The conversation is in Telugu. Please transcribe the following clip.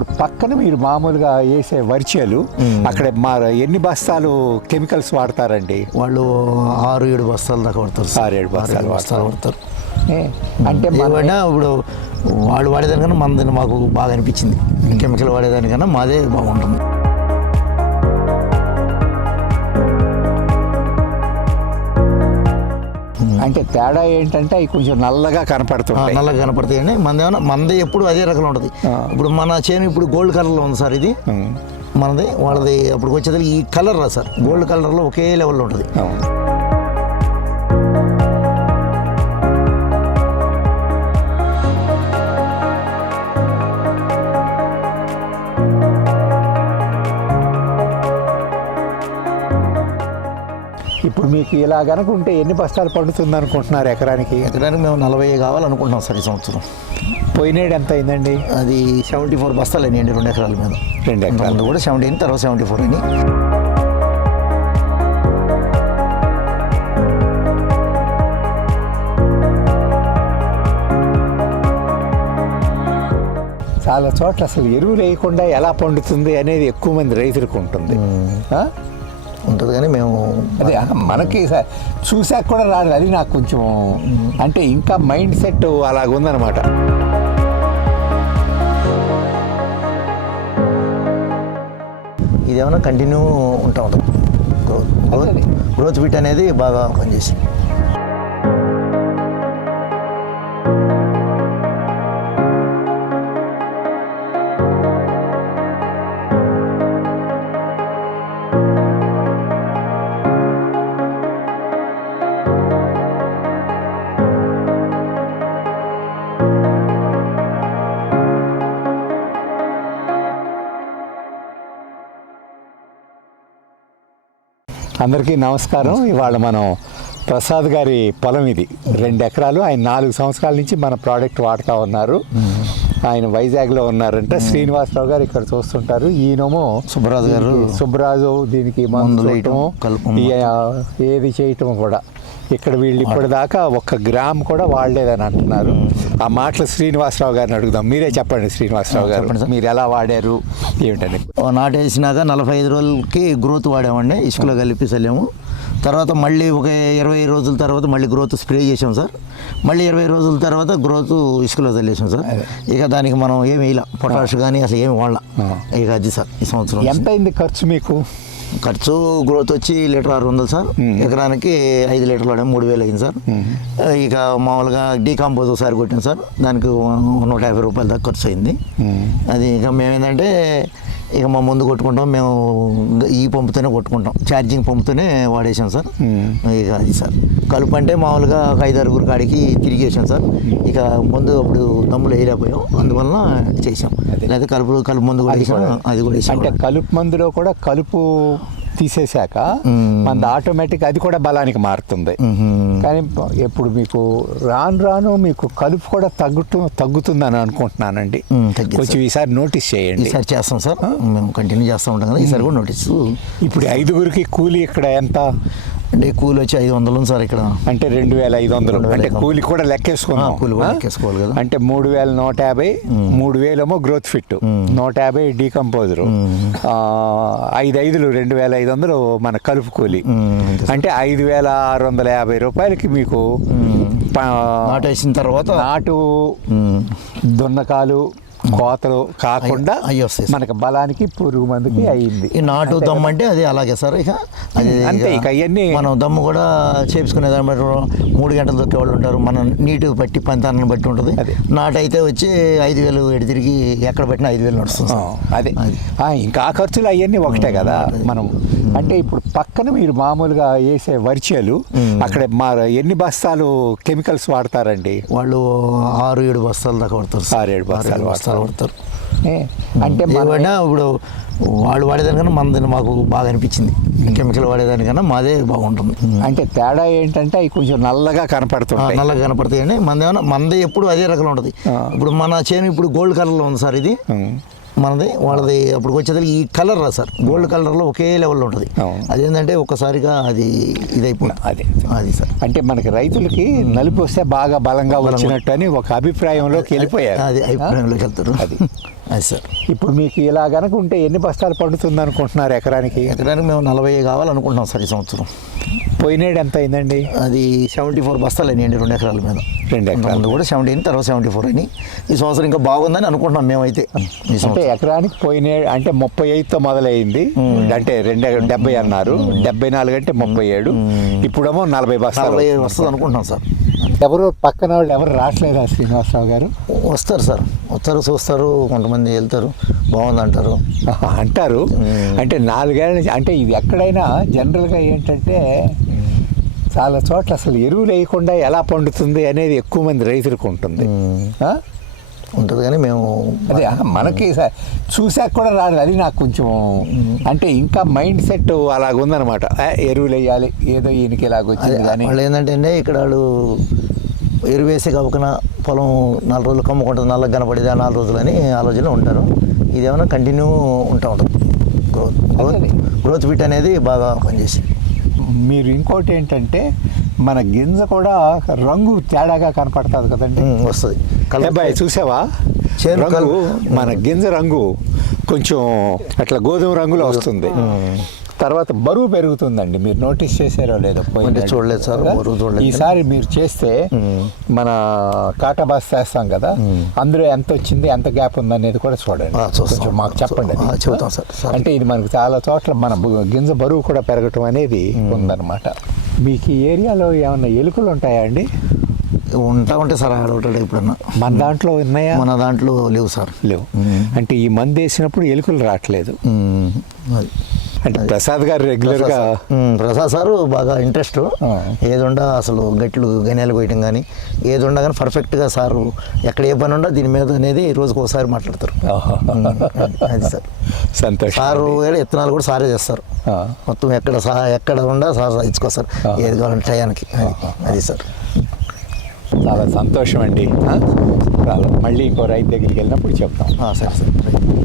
ఇప్పుడు పక్కన మీరు మామూలుగా వేసే వరిచేలు అక్కడ మా ఎన్ని బస్తాలు కెమికల్స్ వాడతారండి? వాళ్ళు ఆరు ఏడు బస్తాలు దాకా పడతారు సార్. ఆరు ఏడు బస్తాలు బస్తాలు పడతారు ఏ, అంటే ఇప్పుడు వాళ్ళు వాడేదానికన్నా మనది మాకు బాగా అనిపించింది. కెమికల్ వాడేదానికన్నా మాదే బాగుంటుంది. అంటే తేడా ఏంటంటే అవి కొంచెం నల్లగా ఆ, కనపడుతుంటాయి నల్లగా కనపడతాయండి మనది ఏమన్నా మనదే ఎప్పుడు అదే రకం ఉంటుంది. ఇప్పుడు మన చేను ఇప్పుడు గోల్డ్ కలర్లో ఉంది సార్ ఇది. మనది వాళ్ళది అప్పుడు వచ్చేది ఈ కలర్ రా సార్. గోల్డ్ కలర్లో ఒకే లెవెల్లో ఉంటుంది. ఇప్పుడు మీకు ఇలా గనక ఉంటే ఎన్ని బస్తాలు పండుతుంది అనుకుంటున్నారు ఎకరానికి? ఎకరానికి మేము నలభై కావాలనుకుంటున్నాం సార్ ఈ సంవత్సరం. పోయినేడు ఎంత అయిందండి? అది సెవెంటీ ఫోర్ బస్తాలు అయినాయండి రెండు ఎకరాల మీద. రెండు ఎకరాలు. ముందు కూడా సెవెంటీ అయింది తర్వాత సెవెంటీ ఫోర్ అయినాయి. చాలా చోట్ల అసలు ఎరువులు వేయకుండా ఎలా పండుతుంది అనేది ఎక్కువ మంది రైతులకు ఉంటుంది? ఉంటుంది కానీ మేము అదే మనకి చూసాక కూడా రాదు. అది నాకు కొంచెం అంటే ఇంకా మైండ్ సెట్ అలాగుందనమాట ఇదేమైనా కంటిన్యూ ఉంటా ఉంటుంది. గ్రోత్ ఫిట్ అనేది బాగా పనిచేసింది. అందరికీ నమస్కారం. ఇవాళ మనం ప్రసాద్ గారి పొలం ఇది. రెండు ఎకరాలు. ఆయన నాలుగు సంవత్సరాల నుంచి మన ప్రోడక్ట్ వాడుతూ ఉన్నారు. ఆయన వైజాగ్లో ఉన్నారంటే. శ్రీనివాసరావు గారు ఇక్కడ చూస్తుంటారు. ఈయనేమో సుబ్బరాజు గారు సుబ్బరాజు దీనికి మందు వేయటం, ఏది చేయటం కూడా. ఇక్కడ వీళ్ళు ఇప్పటిదాకా ఒక్క గ్రామ్ కూడా వాడలేదని అంటున్నారు. ఆ మాటలు శ్రీనివాసరావు గారిని అడుగుదాం. మీరే చెప్పండి శ్రీనివాసరావు గారు. మీరు ఎలా వాడారు? ఏమిటని? ఓ నాటు వేసినాక నలభై ఐదు రోజులకి గ్రోత్ వాడామండి ఇసుకలో కలిపి చల్లాము తర్వాత మళ్ళీ ఒక ఇరవై రోజుల తర్వాత మళ్ళీ గ్రోత్ స్ప్రే చేసాం సార్. మళ్ళీ ఇరవై రోజుల తర్వాత గ్రోత్ ఇసుకలో చల్లేసాం సార్. ఇక దానికి మనం ఏమి వేయాల. పొటాష్ కానీ అసలు ఏమి వాడాల. ఇక అది సార్ ఈ సంవత్సరం ఎంత అయింది ఖర్చు మీకు? ఖర్చు గ్రోత్ వచ్చి లీటర్ ఆరు వందలు సార్. ఎకరానికి ఐదు లీటర్లు వాడాము మూడు వేలు అయింది సార్. ఇక మామూలుగా డీకాంపోజ్ ఒకసారి కొట్టాం సార్. దానికి నూట యాభై రూపాయల దాకా ఖర్చు అయింది. అది ఇక మేము ఏంటంటే ఇక మా ముందు కొట్టుకుంటాం మేము ఈ పంపుతోనే కొట్టుకుంటాం. ఛార్జింగ్ పంపుతోనే వాడేసాం సార్. ఇక అది సార్. కలుపు అంటే మామూలుగా ఒక ఐదు ఆరుగురు కాడికి తిరిగేసాం సార్. ఇక ముందు అప్పుడు దమ్ములు వేయలేకపోయాం అందువలన చేసాం లేదా కలుపు కలుపు ముందు కూడా అది కూడా. అంటే కలుపు మందులో కూడా కలుపు తీసేశాక. మన ఆటోమేటిక్ అది కూడా బలానికి మారుతుంది. కానీ ఇప్పుడు మీకు రాను రాను మీకు కలుపు కూడా తగ్గుతూ తగ్గుతుందని అనుకుంటున్నానండి. కొంచెం ఈసారి నోటీస్ చేయండి. ఈసారి చేస్తాం సార్. మేము కంటిన్యూ చేస్తూ ఉంటాం కదా ఈసారి కూడా నోటీస్. ఇప్పుడు ఐదుగురికి కూలి ఇక్కడ ఎంత? అంటే కూలి వచ్చి ఐదు వందలు ఉంది సార్ ఇక్కడ అంటే రెండు వేల ఐదు వందలు అంటే. కూలి కూడా లెక్కేసుకున్నాం కూలి కూడా? లెక్కేసుకోవాలి కదా. అంటే మూడు వేల నూట యాభై మూడు వేలేమో గ్రోత్ ఫిట్ నూట యాభై డీకంపోజరు ఐదు ఐదులు రెండు వేల ఐదు వందలు మన కలుపు కూలి. అంటే ఐదు వేల ఆరు వందల యాభై రూపాయలకి మీకు నాటు వేసిన తర్వాత నాటు. దున్నకాలు కోతలు కాకుండా వస్తాయి. మనకి బలానికి పురుగు మందుకి అయ్యింది ఈ నాటు దమ్ము అంటే అది అలాగే సార్ ఇక అది అంతే, ఇక అవన్నీ- మనం దమ్ము కూడా చేపించుకునే దాన్ని బట్టి మూడు గంటలు దొక్కే వాళ్ళు ఉంటారు. మనం నీటు బట్టి పంతాన్ని బట్టి ఉంటుంది. నాటు అయితే వచ్చి ఐదు వేలు ఎటు తిరిగి ఎక్కడ పెట్టినా ఐదు వేలు నడుస్తుంది. అదే. ఇంకా ఆ ఖర్చులు అవన్నీ ఒకటే కదా మనం. అంటే ఇప్పుడు పక్కన మీరు మామూలుగా వేసే వరిచేలు అక్కడ మా ఎన్ని బస్తాలు కెమికల్స్ వాడతారండి? వాళ్ళు ఆరు ఏడు బస్తాలు దాకా పడతారు సార్. ఆరు ఏడు బస్తాలు బస్తాలు పడతారు అంటే ఏమన్నా ఇప్పుడు వాళ్ళు వాడేదానికన్నా మనది మాకు బాగా అనిపించింది. కెమికల్ వాడేదానికన్నా మాదే బాగుంటుంది. అంటే తేడా ఏంటంటే అవి కొంచెం నల్లగా ఆ, కనపడుతుంటాయి నల్లగా కనపడతాయండి మనది ఏమన్నా మనది ఎప్పుడు అదే రకంలో ఉంటుంది. ఇప్పుడు మన చేను ఇప్పుడు గోల్డ్ కలర్లో ఉంది సార్ ఇది. మనది వాళ్ళది అప్పుడు వచ్చేది ఈ కలర్ రా సార్. గోల్డ్ కలర్లో ఒకే లెవెల్లో ఉంటుంది. అదేంటంటే ఒక్కసారిగా అది ఇదైపోతుంది. అదే అది. సార్. అంటే మనకి రైతులకి నలుపు వస్తే బాగా బలంగా వచ్చినట్టు అని ఒక అభిప్రాయంలోకి వెళ్ళిపోయారు. అది అభిప్రాయంలోకి వెళ్తారు. అది. అది సార్ ఇప్పుడు మీకు ఇలా గనక ఉంటే ఎన్ని బస్తాలు పండుతుంది అనుకుంటున్నారు ఎకరానికి? ఎకరానికి మేము నలభై కావాలనుకుంటున్నాం సార్ ఈ సంవత్సరం. పోయినేడు ఎంత అయిందండి? అది సెవెంటీ ఫోర్ బస్తాలు అయినాయండి రెండు ఎకరాల మీద. రెండు ఎకరాలు. ముందు కూడా సెవెంటీ అయింది తర్వాత సెవెంటీ ఫోర్ అయినాయి. ఈ సంవత్సరం ఇంకా బాగుందని అనుకుంటున్నాం మేమైతే. అంటే ఎకరానికి పోయినే అంటే ముప్పై ఐదుతో మొదలైంది. అంటే రెండు డెబ్బై అన్నారు. డెబ్బై నాలుగు అంటే ముప్పై ఏడు. ఇప్పుడేమో నలభై బస్తాలు నలభై వస్తుంది అనుకుంటున్నాం సార్. ఎవరు పక్కన వాళ్ళు ఎవరు రావట్లేదా శ్రీనివాసరావు గారు? వస్తారు సార్. వస్తారు చూస్తారు కొంతమంది వెళ్తారు బాగుందంటారు. అంటారు. అంటే నాలుగేళ్ళ నుంచి అంటే ఇది ఎక్కడైనా జనరల్గా ఏంటంటే చాలా చోట్ల అసలు ఎరువులు వేయకుండా ఎలా పండుతుంది అనేది ఎక్కువ మంది రైతులకు ఉంటుంది? ఉంటుంది కానీ మేము అదే మనకి స- చూసాక కూడా రాదు అది నాకు కొంచెం అంటే ఇంకా మైండ్ సెట్ అలాగుందనమాట. ఆ, ఎరువులు వేయాలి ఏదో ఈయనకి ఇలాగ అదే వచ్చింది కానీ. వాళ్ళు ఏంటంటే అండి ఇక్కడ వాళ్ళు ఎరువు వేసే కవకన పొలం నాలుగు రోజులు కమ్ముకుంటుంది నల్లగా కనపడేది ఆ నాలుగు రోజులని ఆలోచన ఉంటారు. ఇదేమైనా కంటిన్యూ ఉంటా ఉంటుంది. Growth growth. గ్రోత్ ఫిట్ అనేది బాగా పనిచేసి మీరు ఇంకోటి ఏంటంటే మన గింజ కూడా రంగు తేడాగా కనపడుతుంది కదండి. వస్తుంది. అబ్బాయి చూసావా? రంగు మన గింజ రంగు కొంచెం అట్లా గోధుమ రంగులో వస్తుంది. తర్వాత బరువు పెరుగుతుందండి. మీరు నోటీస్ చేశారో లేదో. చూడలేదు సార్, కదా? బరువు చూడలేదు. ఈసారి మీరు చేస్తే. మన కాటా బాస్ చేస్తాం కదా అందులో ఎంత వచ్చింది ఎంత గ్యాప్ ఉంది అనేది కూడా చూడండి. మాకు చెప్పండి. చెబుతాం సార్. అంటే ఇది మనకు చాలా చోట్ల మన గింజ బరువు కూడా పెరగటం అనేది ఉందన్నమాట. మీకు ఈ ఏరియాలో ఏమన్నా ఎలుకలు ఉంటాయా అండి? ఉంటా ఉంటే సార్ ఆడవుతాడు ఎప్పుడన్నా. మన దాంట్లో ఉన్నాయా? మన దాంట్లో లేవు సార్. లేవు. అంటే ఈ మందు వేసినప్పుడు ఎలుకలు రావట్లేదు. అంటే ప్రసాద్ గారు రెగ్యులర్గా ఉమ్, ప్రసాద్ సారు బాగా ఇంట్రెస్ట్. ఏదుండా అసలు గట్లు గన్యాలు పోయటం కానీ ఏది ఉండా కానీ పర్ఫెక్ట్గా సారు ఎక్కడ ఏ పని ఉండా దీని మీద అనేది రోజుకు ఒకసారి మాట్లాడతారు. అది- సార్. సంతోషం సారు కూడా ఇత్తనాలు కూడా సారే చేస్తారు. మొత్తం ఎక్కడ సా ఎక్కడ ఉండా సార్ ఇచ్చుకోస్తారు. ఏది కావాలంటే టయానికి. అది అది సార్. చాలా సంతోషం అండి చాలా. మళ్ళీ ఇంకో రైతు దగ్గరికి వెళ్ళినప్పుడు చెప్తాం. సరే సరే.